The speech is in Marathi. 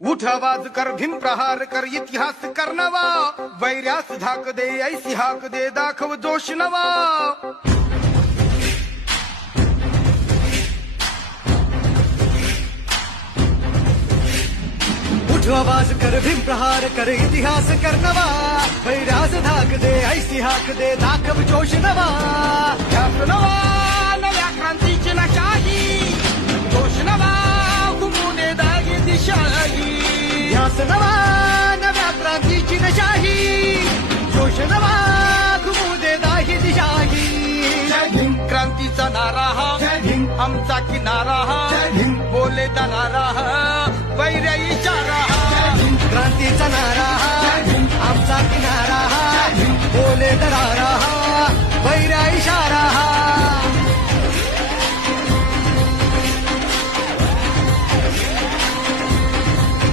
उठ आवाज कर भीम प्रहार कर इतिहास कर नवा वैर्यास धाक दे ऐसी हाक दे दाखव जोश नवा उठ आवाज कर भीम प्रहार कर इतिहास कर नवा वैरास धाक दे ऐसी हाक दे दाखव जोश नवा ध्यास नवा नव्या क्रांतीची नशाही जोश नवा घुमूने दागी दिशाही ध्यास नवा नव्या क्रांतीची नशाही जोश नवा घुमू दे दाही दिशाही जय भीम क्रांतीचा नारा हा जय भीम आमचा किनारा हा जय भीम बोले नारा हा वैर्या इशारा हा क्रांतीचा नारा